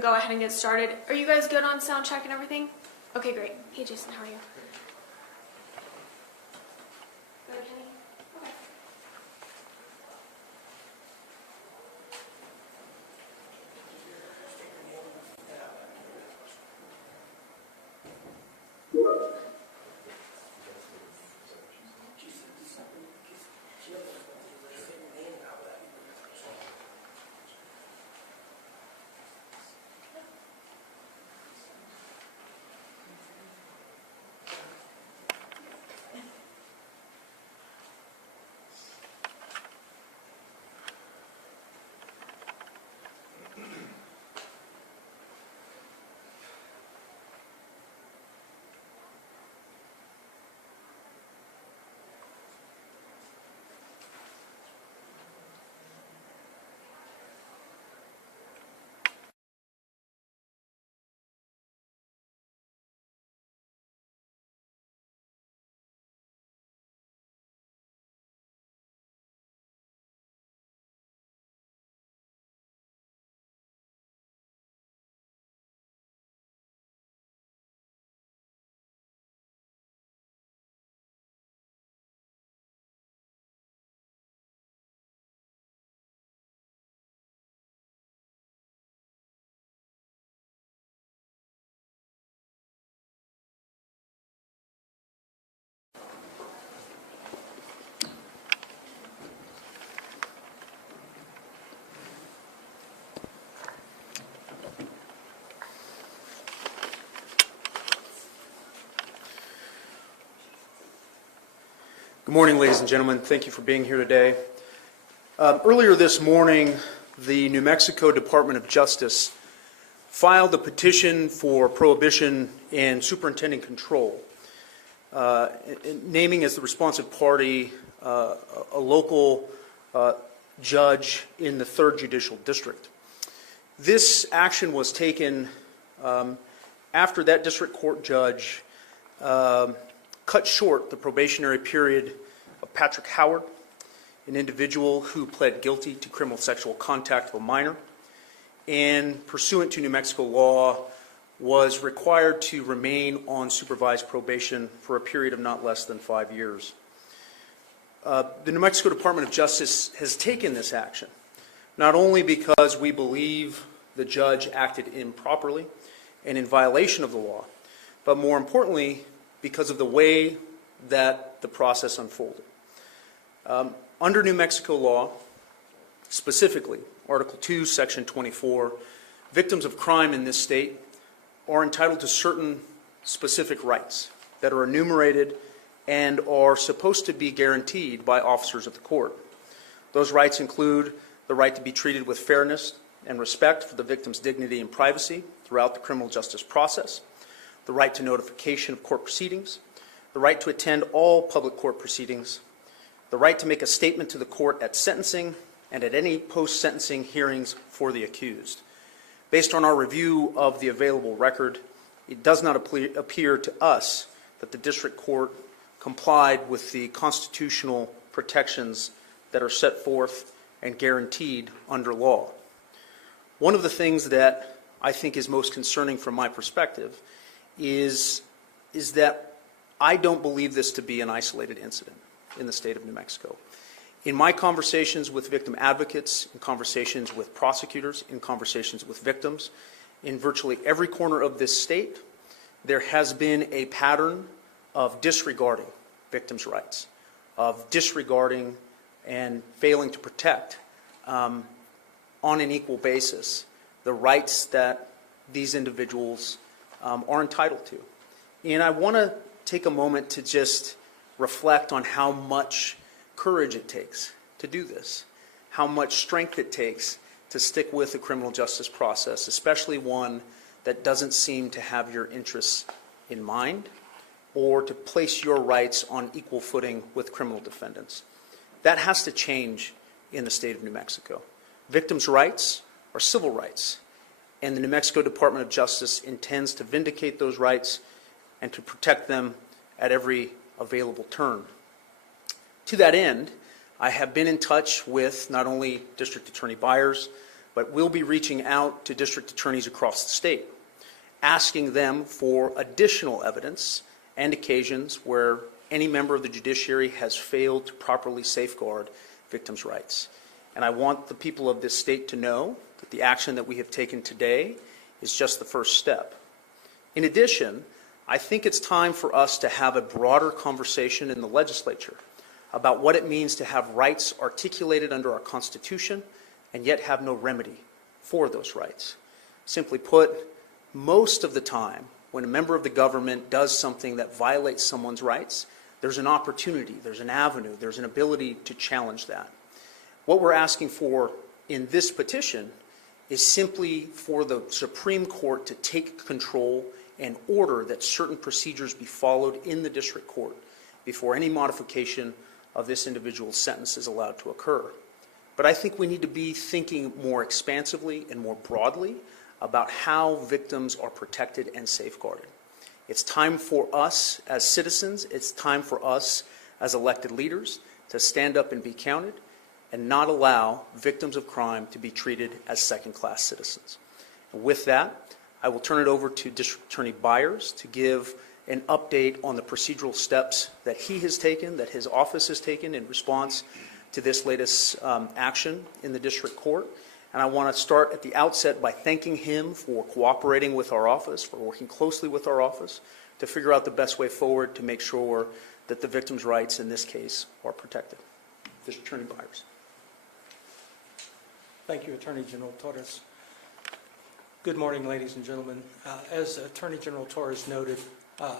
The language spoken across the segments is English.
Go ahead and get started. Are you guys good on sound check and everything? Okay, great. Hey, Jason, how are you? Good, Kenny? Okay. Good morning, ladies and gentlemen. Thank you for being here today. Earlier this morning, the New Mexico Department of Justice filed a petition for prohibition and superintending control, naming as the responsive party a local judge in the 3rd Judicial District. This action was taken after that district court judge cut short the probationary period of Patrick Howard, an individual who pled guilty to criminal sexual contact of a minor, and pursuant to New Mexico law, was required to remain on supervised probation for a period of not less than 5 years. The New Mexico Department of Justice has taken this action, not only because we believe the judge acted improperly and in violation of the law, but more importantly, because of the way that the process unfolded. Under New Mexico law, specifically Article 2, Section 24, victims of crime in this state are entitled to certain specific rights that are enumerated and are supposed to be guaranteed by officers of the court. Those rights include the right to be treated with fairness and respect for the victim's dignity and privacy throughout the criminal justice process, the right to notification of court proceedings, the right to attend all public court proceedings, the right to make a statement to the court at sentencing and at any post-sentencing hearings for the accused. Based on our review of the available record, it does not appear to us that the district court complied with the constitutional protections that are set forth and guaranteed under law. One of the things that I think is most concerning from my perspective is that I don't believe this to be an isolated incident in the state of New Mexico. In my conversations with victim advocates, in conversations with prosecutors, in conversations with victims, in virtually every corner of this state, there has been a pattern of disregarding victims' rights, of disregarding and failing to protect on an equal basis the rights that these individuals are entitled to. And I want to take a moment to just reflect on how much courage it takes to do this, how much strength it takes to stick with the criminal justice process, especially one that doesn't seem to have your interests in mind or to place your rights on equal footing with criminal defendants. That has to change in the state of New Mexico. Victims' rights are civil rights, and the New Mexico Department of Justice intends to vindicate those rights and to protect them at every available turn. To that end, I have been in touch with not only District Attorney Byers, but we'll be reaching out to district attorneys across the state, asking them for additional evidence and occasions where any member of the judiciary has failed to properly safeguard victims' rights. And I want the people of this state to know that the action that we have taken today is just the first step. In addition, I think it's time for us to have a broader conversation in the legislature about what it means to have rights articulated under our Constitution and yet have no remedy for those rights. Simply put, most of the time when a member of the government does something that violates someone's rights, there's an opportunity, there's an avenue, there's an ability to challenge that. What we're asking for in this petition is simply for the Supreme Court to take control and order that certain procedures be followed in the district court before any modification of this individual's sentence is allowed to occur. But I think we need to be thinking more expansively and more broadly about how victims are protected and safeguarded. It's time for us as citizens, it's time for us as elected leaders to stand up and be counted and not allow victims of crime to be treated as second-class citizens. And with that, I will turn it over to District Attorney Byers to give an update on the procedural steps that he has taken, that his office has taken in response to this latest action in the district court. And I want to start at the outset by thanking him for cooperating with our office, for working closely with our office to figure out the best way forward to make sure that the victims' rights in this case are protected. District Attorney Byers. Thank you, Attorney General Torres. Good morning, ladies and gentlemen. As Attorney General Torres noted,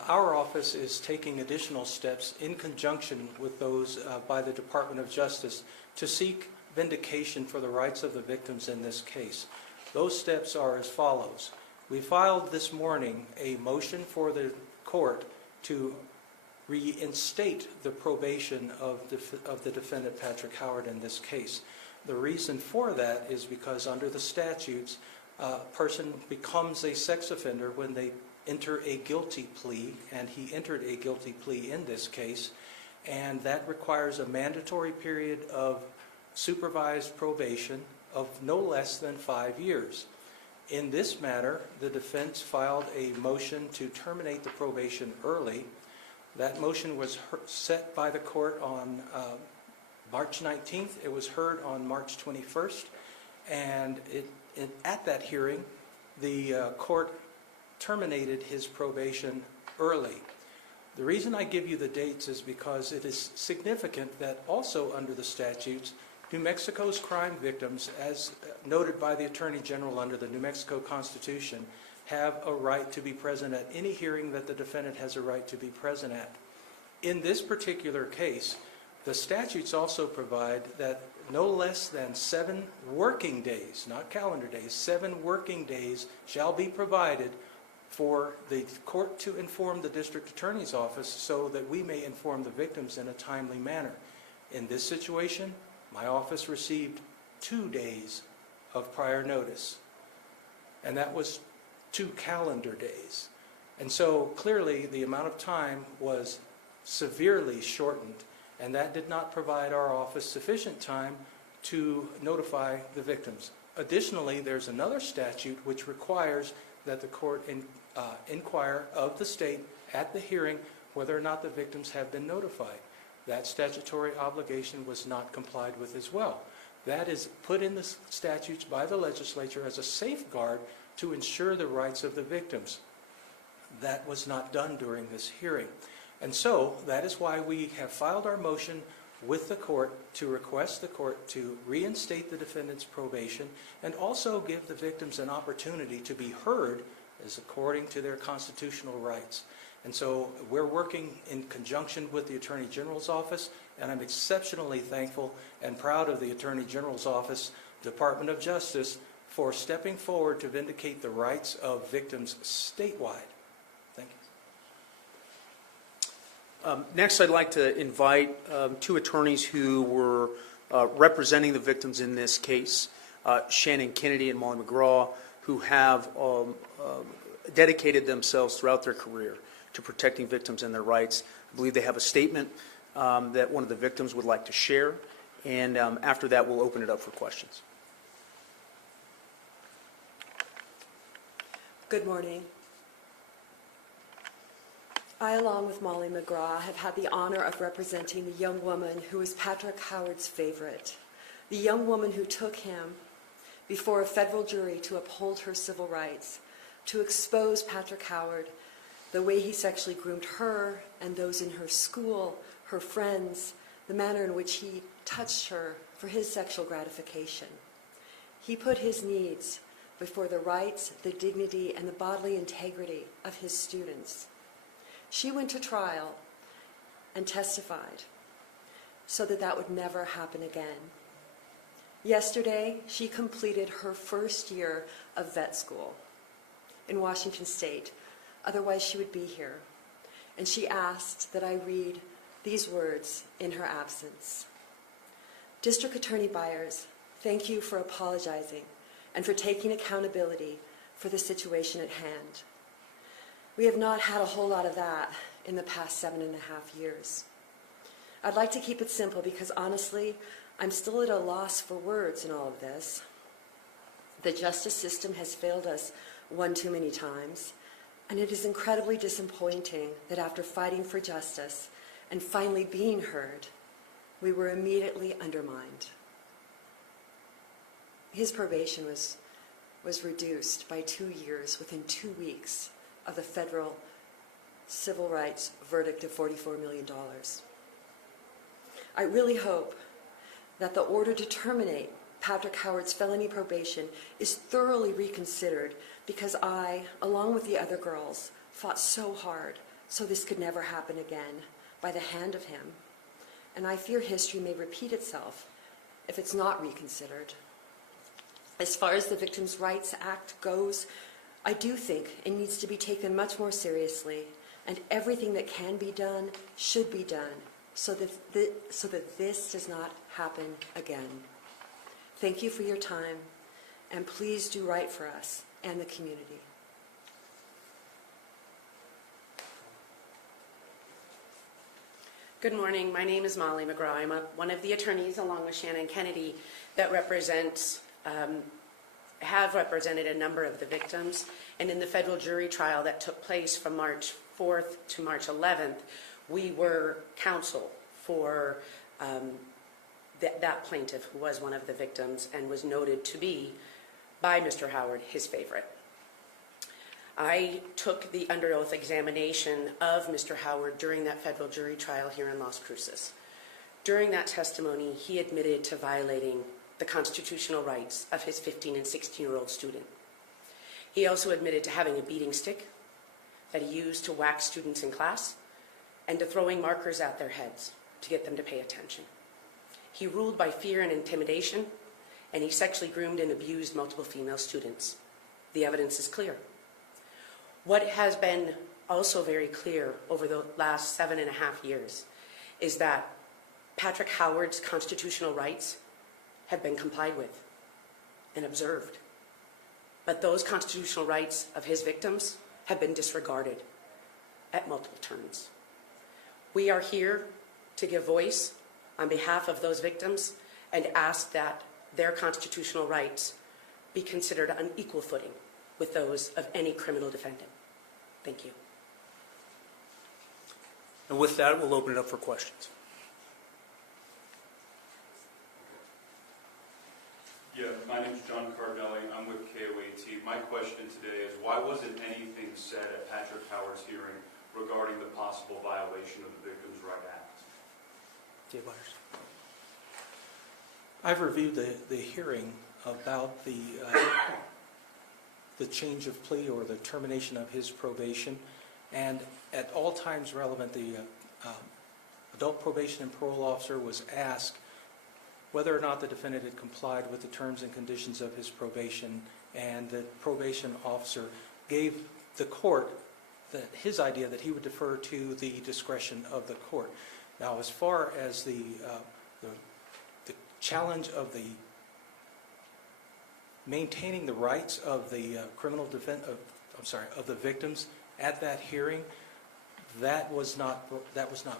our office is taking additional steps in conjunction with those by the Department of Justice to seek vindication for the rights of the victims in this case. Those steps are as follows. We filed this morning a motion for the court to reinstate the probation of the defendant Patrick Howard in this case. The reason for that is because under the statutes, a person becomes a sex offender when they enter a guilty plea, and he entered a guilty plea in this case, and that requires a mandatory period of supervised probation of no less than 5 years. In this matter, the defense filed a motion to terminate the probation early. That motion was set by the court on March 19th. It was heard on March 21st, and at that hearing, the court terminated his probation early. The reason I give you the dates is because it is significant that also under the statutes, New Mexico's crime victims, as noted by the Attorney General under the New Mexico Constitution, have a right to be present at any hearing that the defendant has a right to be present at. In this particular case, the statutes also provide that no less than 7 working days, not calendar days, 7 working days shall be provided for the court to inform the district attorney's office so that we may inform the victims in a timely manner. In this situation, my office received 2 days of prior notice, and that was 2 calendar days. And so clearly the amount of time was severely shortened, and that did not provide our office sufficient time to notify the victims. Additionally, there's another statute which requires that the court inquire of the state at the hearing whether or not the victims have been notified. That statutory obligation was not complied with as well. That is put in the statutes by the legislature as a safeguard to ensure the rights of the victims. That was not done during this hearing. And so that is why we have filed our motion with the court to request the court to reinstate the defendant's probation and also give the victims an opportunity to be heard as according to their constitutional rights. And so we're working in conjunction with the Attorney General's office, and I'm exceptionally thankful and proud of the Attorney General's office, Department of Justice, for stepping forward to vindicate the rights of victims statewide. Thank you. Next, I'd like to invite 2 attorneys who were representing the victims in this case, Shannon Kennedy and Molly McGraw, who have dedicated themselves throughout their career to protecting victims and their rights. I believe they have a statement that one of the victims would like to share, and after that we'll open it up for questions. Good morning. I, along with Molly McGraw, have had the honor of representing the young woman who was Patrick Howard's favorite, the young woman who took him before a federal jury to uphold her civil rights, to expose Patrick Howard, the way he sexually groomed her and those in her school, her friends, the manner in which he touched her for his sexual gratification. He put his needs before the rights, the dignity, and the bodily integrity of his students. She went to trial and testified so that that would never happen again. Yesterday, she completed her first year of vet school in Washington State. Otherwise, she would be here. And she asked that I read these words in her absence. District Attorney Byers, thank you for apologizing and for taking accountability for the situation at hand. We have not had a whole lot of that in the past 7.5 years. I'd like to keep it simple because honestly, I'm still at a loss for words in all of this. The justice system has failed us one too many times, and it is incredibly disappointing that after fighting for justice and finally being heard, we were immediately undermined. His probation was reduced by 2 years within 2 weeks of the federal civil rights verdict of $44 million. I really hope that the order to terminate Patrick Howard's felony probation is thoroughly reconsidered because I, along with the other girls, fought so hard so this could never happen again by the hand of him. And I fear history may repeat itself if it's not reconsidered. As far as the Victims' Rights Act goes, I do think it needs to be taken much more seriously, and everything that can be done should be done so that this does not happen again. Thank you for your time, and please do right for us and the community. Good morning. My name is Molly McGraw. I'm one of the attorneys, along with Shannon Kennedy, that have represented a number of the victims. And in the federal jury trial that took place from March 4th to March 11th, we were counsel for that plaintiff who was one of the victims and was noted to be, by Mr. Howard, his favorite. I took the under oath examination of Mr. Howard during that federal jury trial here in Las Cruces. During that testimony, he admitted to violating the constitutional rights of his 15 and 16-year-old student. He also admitted to having a beating stick that he used to whack students in class and to throwing markers at their heads to get them to pay attention. He ruled by fear and intimidation, and he sexually groomed and abused multiple female students. The evidence is clear. What has been also very clear over the last 7.5 years is that Patrick Howard's constitutional rights have been complied with and observed. But those constitutional rights of his victims have been disregarded at multiple turns. We are here to give voice on behalf of those victims and ask that their constitutional rights be considered on equal footing with those of any criminal defendant. Thank you. And with that, we'll open it up for questions. Yeah, my name's John Cardelli. I'm with KOAT. My question today is, why wasn't anything said at Patrick Howard's hearing regarding the possible violation of the Victims' Rights Act? Dave Byers. I've reviewed the hearing about the change of plea or the termination of his probation, and at all times relevant, the adult probation and parole officer was asked whether or not the defendant had complied with the terms and conditions of his probation, and the probation officer gave the court his idea that he would defer to the discretion of the court. Now, as far as the challenge of the maintaining the rights of the of the victims at that hearing, that was not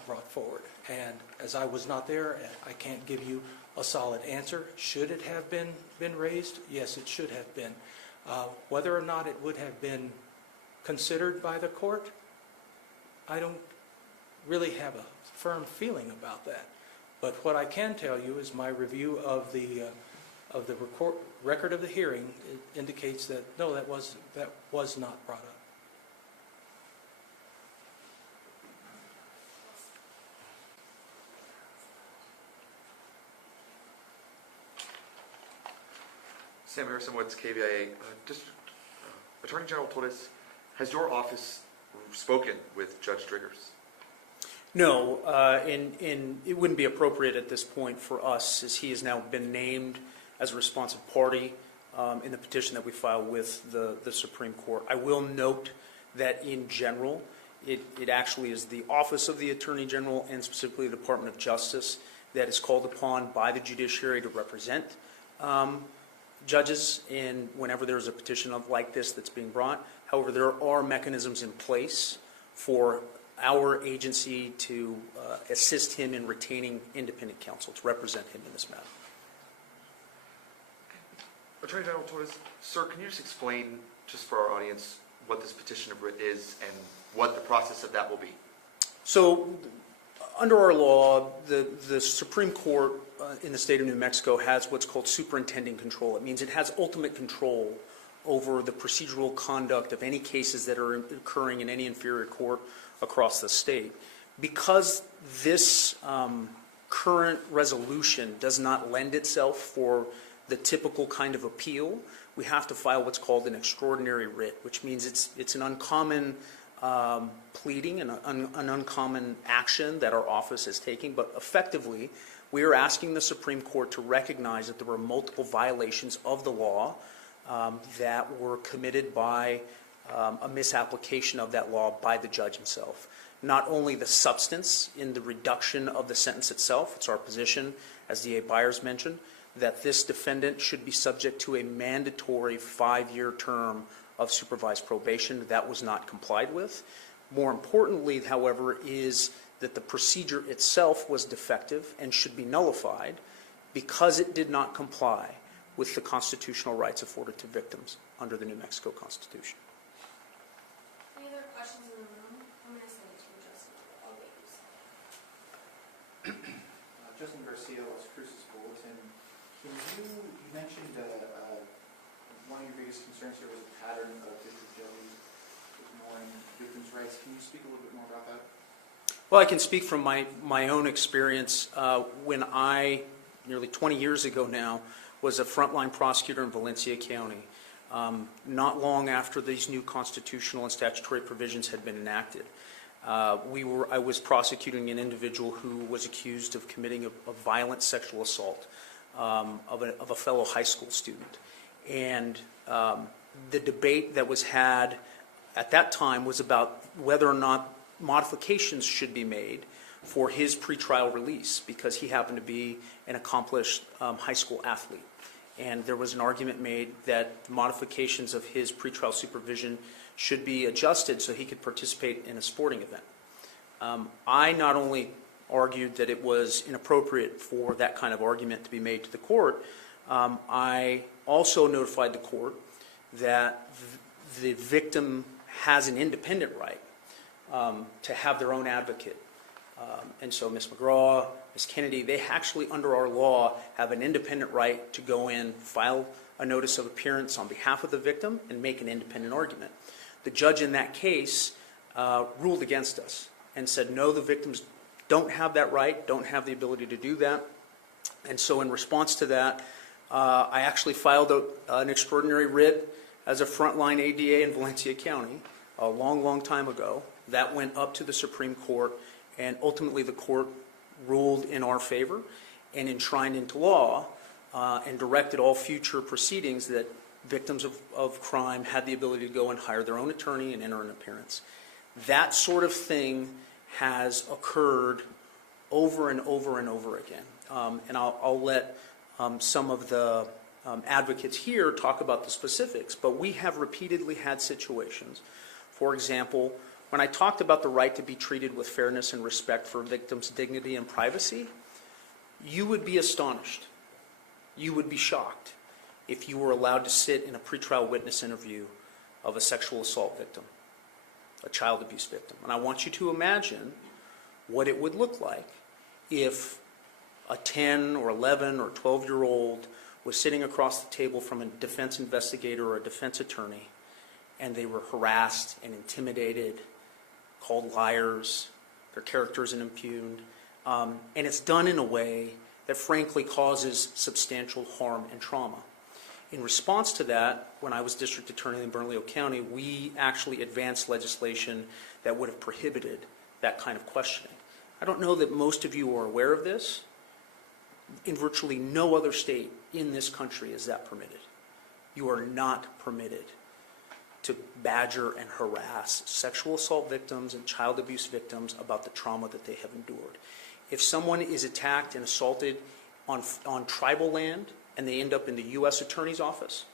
brought forward. And as I was not there, I can't give you a solid answer. Should it have been raised? Yes, it should have been. Whether or not it would have been considered by the court, I don't really have a firm feeling about that. But what I can tell you is my review of the record of the hearing indicates that no, that was not brought up. Sam Harrison, Woods, KVIA. Attorney General told us, has your office spoken with Judge Driggers? No, and it wouldn't be appropriate at this point for us, as he has now been named as a responsive party in the petition that we filed with the Supreme Court. I will note that in general, it actually is the Office of the Attorney General and specifically the Department of Justice that is called upon by the judiciary to represent judges in whenever there's a petition like this that's being brought. However, there are mechanisms in place for our agency to assist him in retaining independent counsel to represent him in this matter. Attorney General told us, sir, can you just explain, just for our audience, what this petition of writ is and what the process of that will be? So, under our law, the Supreme Court in the state of New Mexico has what's called superintending control. It means it has ultimate control over the procedural conduct of any cases that are occurring in any inferior court across the state. Because this current resolution does not lend itself for the typical kind of appeal, we have to file what's called an extraordinary writ, which means it's an uncommon pleading and an uncommon action that our office is taking, but effectively we are asking the Supreme Court to recognize that there were multiple violations of the law that were committed by a misapplication of that law by the judge himself. Not only the substance in the reduction of the sentence itself, it's our position, as D.A. Byers mentioned, that this defendant should be subject to a mandatory 5-year term of supervised probation. That was not complied with. More importantly, however, is that the procedure itself was defective and should be nullified because it did not comply with the constitutional rights afforded to victims under the New Mexico Constitution. Any other questions in the room? I'm going to send it to you, Justin. I'll wait. Justin Garcia, Las Cruces Bulletin. You mentioned one of your biggest concerns here was a pattern of district judges ignoring victims' rights. Can you speak a little bit more about that? Well, I can speak from my own experience when I, nearly 20 years ago now, was a frontline prosecutor in Valencia County. Not long after these new constitutional and statutory provisions had been enacted, I was prosecuting an individual who was accused of committing a violent sexual assault of a fellow high school student. And the debate that was had at that time was about whether or not modifications should be made for his pretrial release because he happened to be an accomplished high school athlete. And there was an argument made that modifications of his pretrial supervision should be adjusted so he could participate in a sporting event. I not only argued that it was inappropriate for that kind of argument to be made to the court, I also notified the court that the victim has an independent right to have their own advocate. And so Ms. McGraw, Ms. Kennedy, they actually, under our law, have an independent right to go in, file a notice of appearance on behalf of the victim, and make an independent argument. The judge in that case ruled against us and said, no, the victims don't have that right, don't have the ability to do that. And so in response to that, I actually filed an extraordinary writ as a frontline ADA in Valencia County a long, long time ago. That went up to the Supreme Court, and ultimately the court ruled in our favor and enshrined into law and directed all future proceedings that victims of crime had the ability to go and hire their own attorney and enter an appearance. That sort of thing has occurred over and over and over again. And I'll let some of the advocates here talk about the specifics, but we have repeatedly had situations. For example, when I talked about the right to be treated with fairness and respect for victims' dignity and privacy, you would be astonished. You would be shocked if you were allowed to sit in a pretrial witness interview of a sexual assault victim, a child abuse victim. And I want you to imagine what it would look like if a 10 or 11 or 12-year-old was sitting across the table from a defense investigator or a defense attorney, and they were harassed and intimidated, called liars, their characters impugned, and it's done in a way that frankly causes substantial harm and trauma. In response to that, when I was district attorney in Bernalillo County, we actually advanced legislation that would have prohibited that kind of questioning. I don't know that most of you are aware of this. In virtually no other state in this country is that permitted. You are not permitted to badger and harass sexual assault victims and child abuse victims about the trauma that they have endured. If someone is attacked and assaulted on tribal land and they end up in the U.S. Attorney's Office,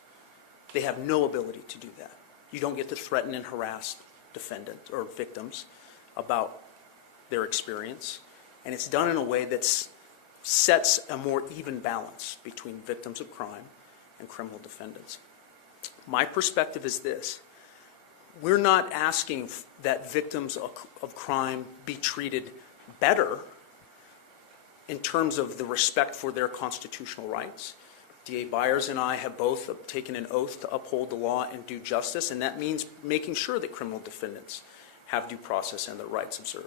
they have no ability to do that. You don't get to threaten and harass defendants or victims about their experience. And it's done in a way that sets a more even balance between victims of crime and criminal defendants. My perspective is this. We're not asking that victims of crime be treated better in terms of the respect for their constitutional rights. D.A. Byers and I have both taken an oath to uphold the law and do justice, and that means making sure that criminal defendants have due process and their rights observed.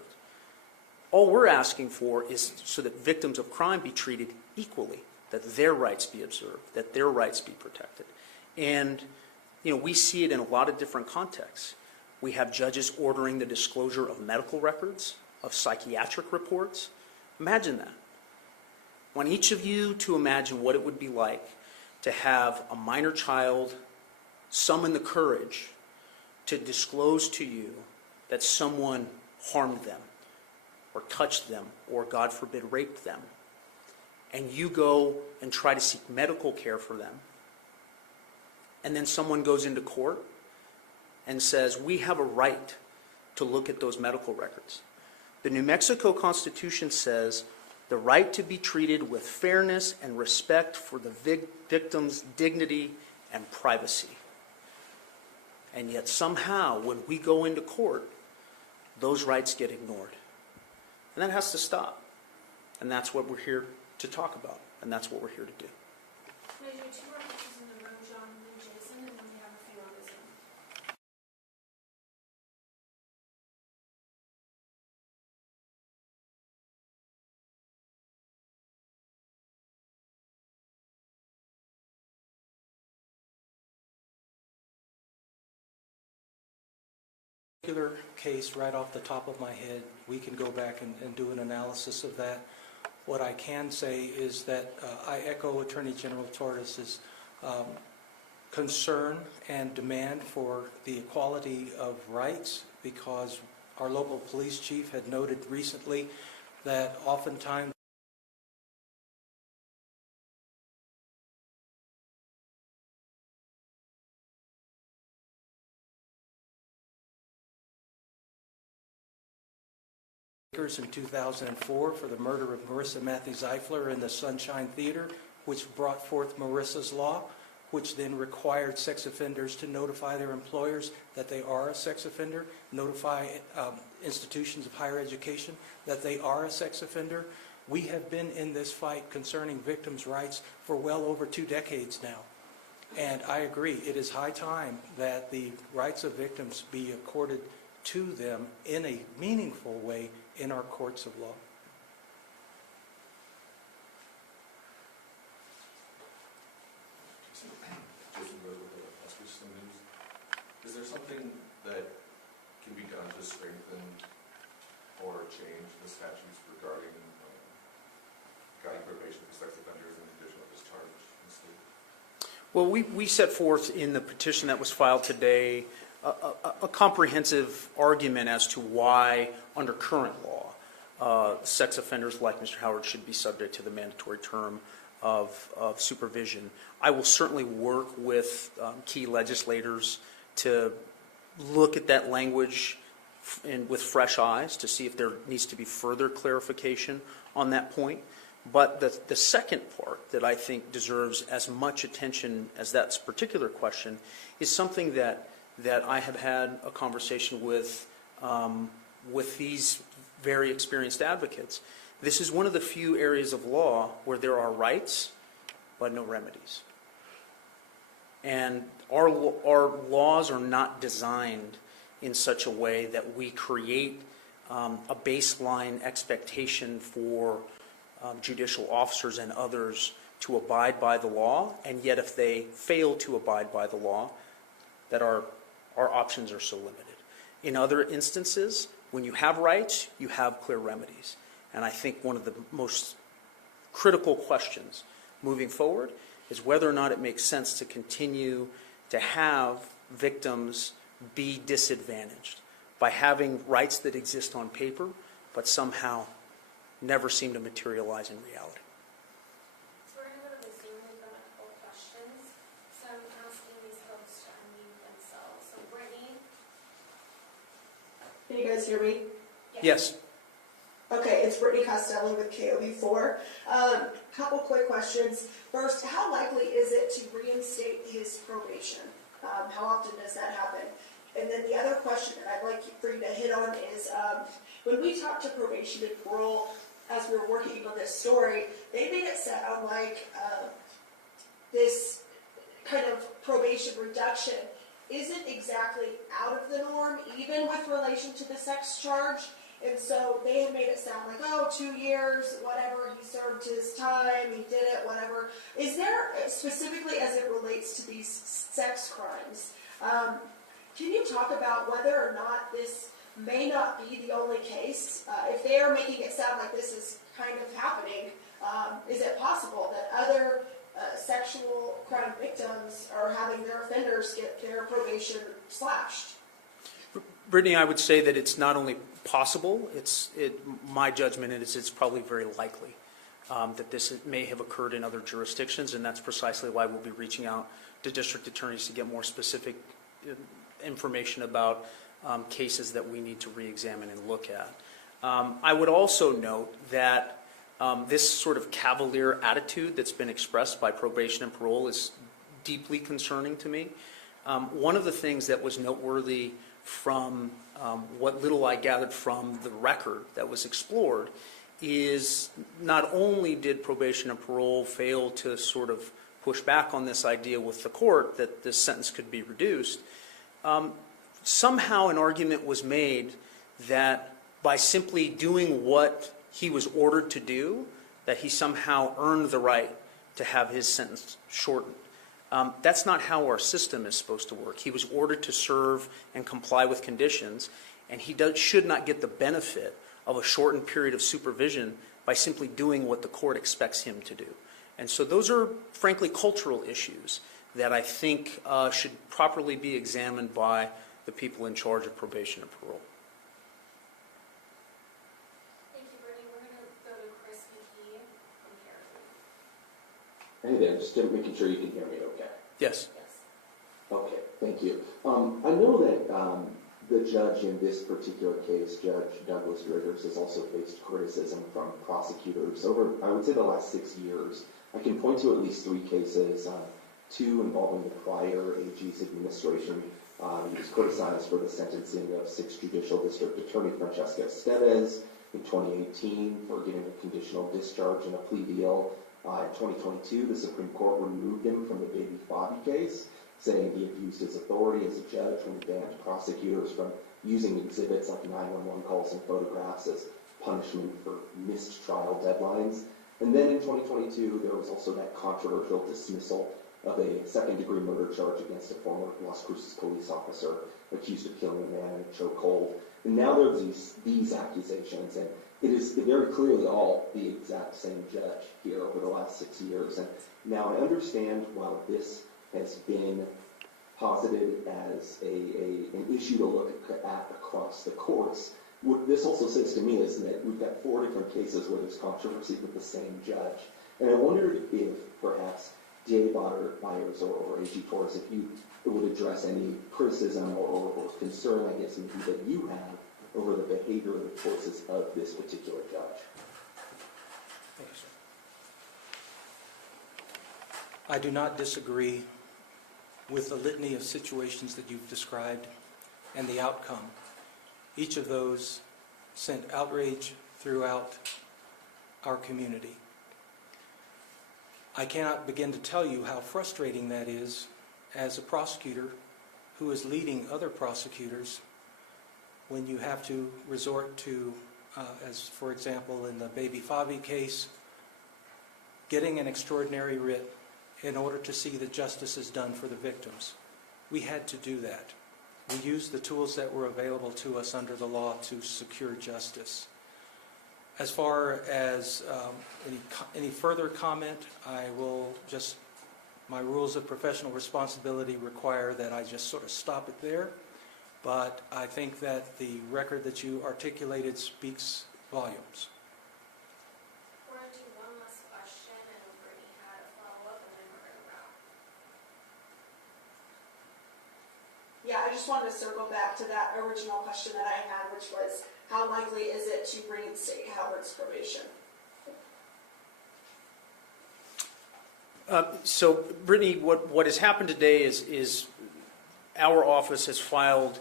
All we're asking for is so that victims of crime be treated equally, that their rights be observed, that their rights be protected. And we see it in a lot of different contexts. We have judges ordering the disclosure of medical records, of psychiatric reports. Imagine that. I want each of you to imagine what it would be like to have a minor child summon the courage to disclose to you that someone harmed them or touched them or, God forbid, raped them. And you go and try to seek medical care for them. And then someone goes into court and says, we have a right to look at those medical records. The New Mexico Constitution says the right to be treated with fairness and respect for the victim's dignity and privacy. And yet somehow, when we go into court, those rights get ignored. And that has to stop. And that's what we're here to talk about. And that's what we're here to do. Can I do two more pictures in the room, John and then Jason, and then we have a few on the Zoom. Particular case right off the top of my head, we can go back and do an analysis of that. What I can say is that I echo Attorney General Torres' concern and demand for the equality of rights, because our local police chief had noted recently that oftentimes in 2004 for the murder of Marissa Matthews Eifler in the Sunshine Theater, which brought forth Marissa's Law, which then required sex offenders to notify their employers that they are a sex offender, notify institutions of higher education that they are a sex offender. We have been in this fight concerning victims' rights for well over 2 decades now. And I agree, it is high time that the rights of victims be accorded to them in a meaningful way in our courts of law. Is there something that can be done to strengthen or change the statutes regarding probation for sex offenders and conditional discharge in the state? Well, we set forth in the petition that was filed today a comprehensive argument as to why, under current law, sex offenders like Mr. Howard should be subject to the mandatory term of supervision. I will certainly work with key legislators to look at that language with fresh eyes to see if there needs to be further clarification on that point. But the second part that I think deserves as much attention as that particular question is something that I have had a conversation with these very experienced advocates. This is one of the few areas of law where there are rights but no remedies. And our laws are not designed in such a way that we create a baseline expectation for judicial officers and others to abide by the law, and yet if they fail to abide by the law, that our options are so limited. In other instances, when you have rights, you have clear remedies. And I think one of the most critical questions moving forward is whether or not it makes sense to continue to have victims be disadvantaged by having rights that exist on paper but somehow never seem to materialize in reality. So we're going to go to the Zoom. We've got a couple of questions. So I'm asking these folks to unmute themselves. So Brittany. Can you guys hear me? Yes. Okay, it's Brittany Costelli with KOB4. Couple quick questions. First, how likely is it to reinstate his probation? How often does that happen? And then the other question that I'd like for you to hit on is when we talked to probation and parole, as we were working on this story, they made it sound like this kind of probation reduction isn't exactly out of the norm, even with relation to the sex charge. And so they had made it sound like, oh, 2 years, whatever, he served his time, he did it, whatever. Is there, specifically as it relates to these sex crimes, can you talk about whether or not this may not be the only case? If they are making it sound like this is kind of happening, is it possible that other sexual crime victims are having their offenders get their probation slashed? Brittany, I would say that it's not only possible, my judgment is it's probably very likely that this may have occurred in other jurisdictions, and that's precisely why we'll be reaching out to district attorneys to get more specific information about cases that we need to re-examine and look at. I would also note that this sort of cavalier attitude that's been expressed by probation and parole is deeply concerning to me. One of the things that was noteworthy from what little I gathered from the record that was explored is not only did probation and parole fail to sort of push back on this idea with the court that this sentence could be reduced, somehow an argument was made that by simply doing what he was ordered to do, that he somehow earned the right to have his sentence shortened. That's not how our system is supposed to work. He was ordered to serve and comply with conditions, and he should not get the benefit of a shortened period of supervision by simply doing what the court expects him to do. And so those are, frankly, cultural issues that I think should properly be examined by the people in charge of probation and parole. Thank you, Brittany. We're going to go to Chris McKee from Carroll. Hey there, just making sure you can hear me okay. Yes. Yes. Okay, thank you. I know that the judge in this particular case, Judge Douglas Riggers, has also faced criticism from prosecutors over, I would say, the last 6 years. I can point to at least 3 cases, 2 involving the prior AG's administration. He was criticized for the sentencing of 6th Judicial District Attorney Francesca Estevez in 2018 for getting a conditional discharge in a plea deal. In 2022, the Supreme Court removed him from the Baby Bobby case, saying he abused his authority as a judge when he banned prosecutors from using exhibits like 911 calls and photographs as punishment for missed trial deadlines. And then in 2022, there was also that controversial dismissal of a second-degree murder charge against a former Las Cruces police officer accused of killing a man in a chokehold. And now there's these accusations, and it is very clearly all the exact same judge here over the last 6 years. And now I understand while this has been posited as an issue to look at across the courts, what this also says to me is that we've got 4 different cases where there's controversy with the same judge. And I wondered if perhaps DA Byers or AG Torres, if you would address any criticism or concern, I guess, maybe that you have over the behavior and the choices of this particular judge. Thank you, sir. I do not disagree with the litany of situations that you've described and the outcome. Each of those sent outrage throughout our community. I cannot begin to tell you how frustrating that is as a prosecutor who is leading other prosecutors when you have to resort to, as for example in the Baby Favi case, getting an extraordinary writ in order to see that justice is done for the victims. We had to do that. We used the tools that were available to us under the law to secure justice. As far as any further comment, my rules of professional responsibility require that I just sort of stop it there. But I think that the record that you articulated speaks volumes. We're going to do one last question, and Brittany had a follow-up, and then we're going to wrap. Yeah, I just wanted to circle back to that original question that I had, which was, how likely is it to reinstate Howard's probation? So, Brittany, what has happened today is our office has filed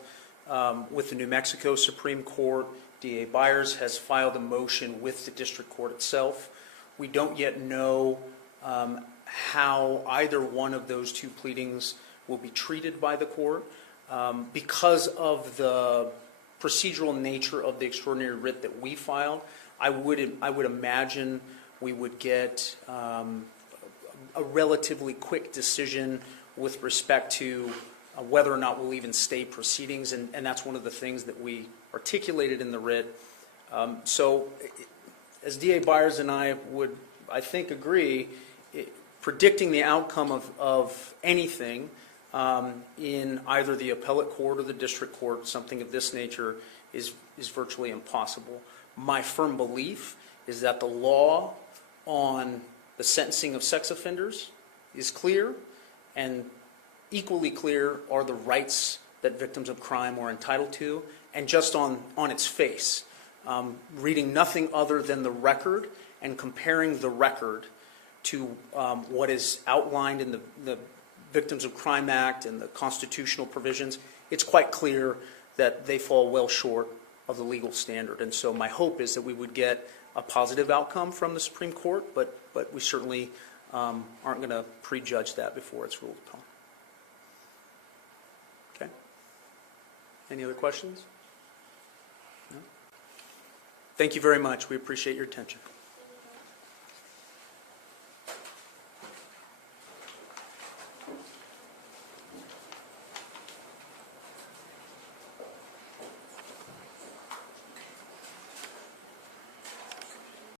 with the New Mexico Supreme Court. D.A. Byers has filed a motion with the district court itself. We don't yet know how either one of those two pleadings will be treated by the court. Because of the procedural nature of the extraordinary writ that we filed, I would imagine we would get a relatively quick decision with respect to whether or not we'll even stay proceedings, and that's one of the things that we articulated in the writ. So, as D.A. Byers and I would, I think, agree, predicting the outcome of anything in either the appellate court or the district court, something of this nature, is virtually impossible. My firm belief is that the law on the sentencing of sex offenders is clear, and equally clear are the rights that victims of crime are entitled to, and just on its face, reading nothing other than the record and comparing the record to what is outlined in the Victims of Crime Act and the constitutional provisions, it's quite clear that they fall well short of the legal standard. And so my hope is that we would get a positive outcome from the Supreme Court, but we certainly aren't going to prejudge that before it's ruled upon. Okay? Any other questions? No? Thank you very much. We appreciate your attention.